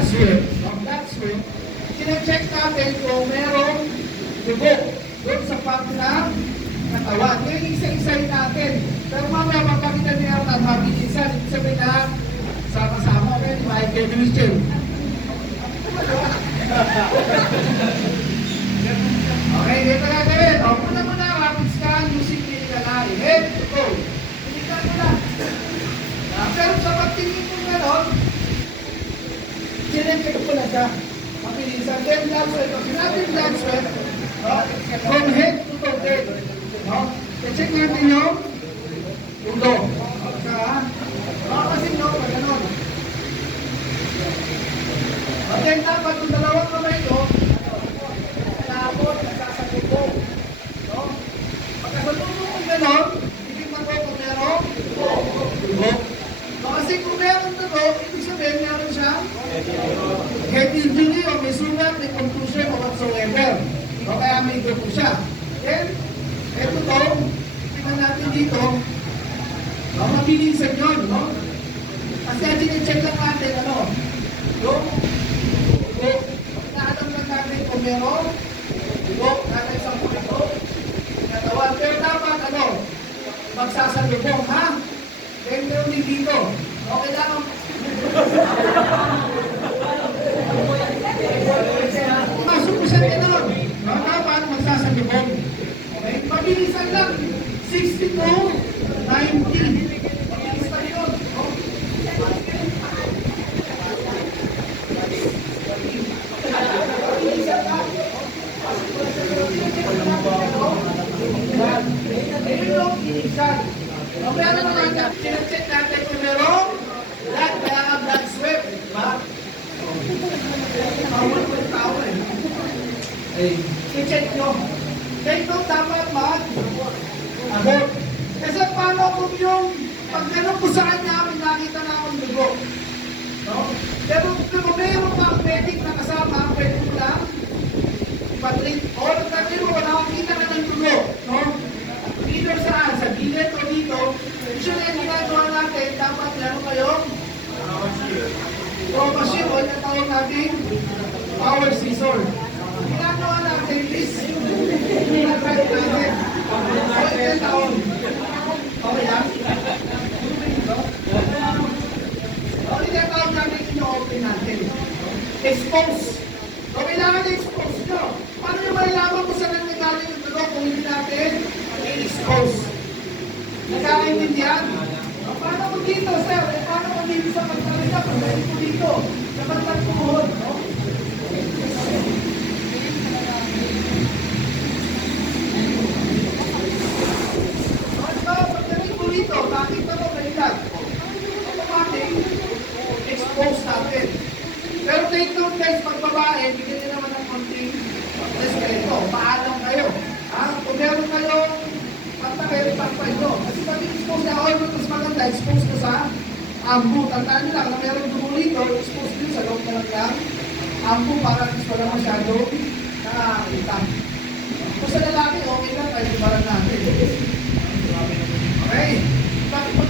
blood sweat. Ang blood sweat, kine-check natin kung merong dugo doon sa parte ng katawan. Ngayon, isa-isayin natin. Pero mamaya magpakita niya ang mabilisan. Ibig sabihin na sama-sama rin, may chemistry. Okay, dito na gawin. O, muna rapid scan using clinical eye. Head to toe. Clinical mo lang. Pero sa pagtingin mo gano'n, sinencheck ko na siya. Mabilisan. Then blood sweat. O, sinabi blood sweat, from head to toe. I-check natin yung ulo. Kasi no, gano'n. At then dapat yung dalawang kamay ito, nagsasalubong. Pagkasalubong kung gano'n, titignan ko kung meron dugo. Kasi kung meron dugo, ibig sabihin meron siyang head injury o may sugat, may contusion o whatsoever. O kaya may dugo siya. Then, ito to, tingnan natin dito, mabilisan yun, no? Kasi check lang natin, yung dugo. Naalam lang natin kung meron dugo, natin sa puto, katawan. Pero dapat, magsasalubong, ha? Then, meron din dito. Okay lang, masok ko siya gano'n. Dapat magsasalubong. Okay? Pabilisan lang. 60 to 90. Pabilisan yun. Pabilisan lang. Okay, ano naman natin? Sinecheck natin kung meron blood, kaya nga blood sweat. Diba? Tawal ko yung tao eh. I-check nyo. Kaya ito dapat mag-abot. Kasi paano kung yung pagtanong ko saan namin nakita na akong dugo. No? Pero kung mayroon pa ang medic na kasama, pwede mo lang ipatreat. O nagtatrin mo, nakakita ka ng dugo. No? Either saan, sa gilid o dito, usually ang ginagawa natin, dapat meron kayong machine o yung tawag natin power scissor. Ginagawa natin is ginagawa natin. O yung taon. Okay lang? O yung tawag natin ino-open natin. Expose. O kailangan expose nyo. Paano nyo malalaman kung saan nanggaling yung dugo kung hindi natin i-expose? Nagkakaintindihan? Paano ko dito, sir? Paano ko dito sa pagtalita? Pagdali ko dito. Sa pagtagpuhon, no? Pagdali ko dito, nakita ko balikat. Automatic, expose natin. Pero take note guys, pag babae, bigyan nyo naman ng konting respeto. Paalam kayo. Kung meron kayong pagpapay nyo. Kasi pag expose na oil, mas maganda, expose ko sa ambu. Tandaan nyo lang na meron dugo rito, expose nyo sa loob na lang lang ambu para at least wala masyadong nakakita. Kung sa lalaki, okay lang, kahit ibaran natin. Okay?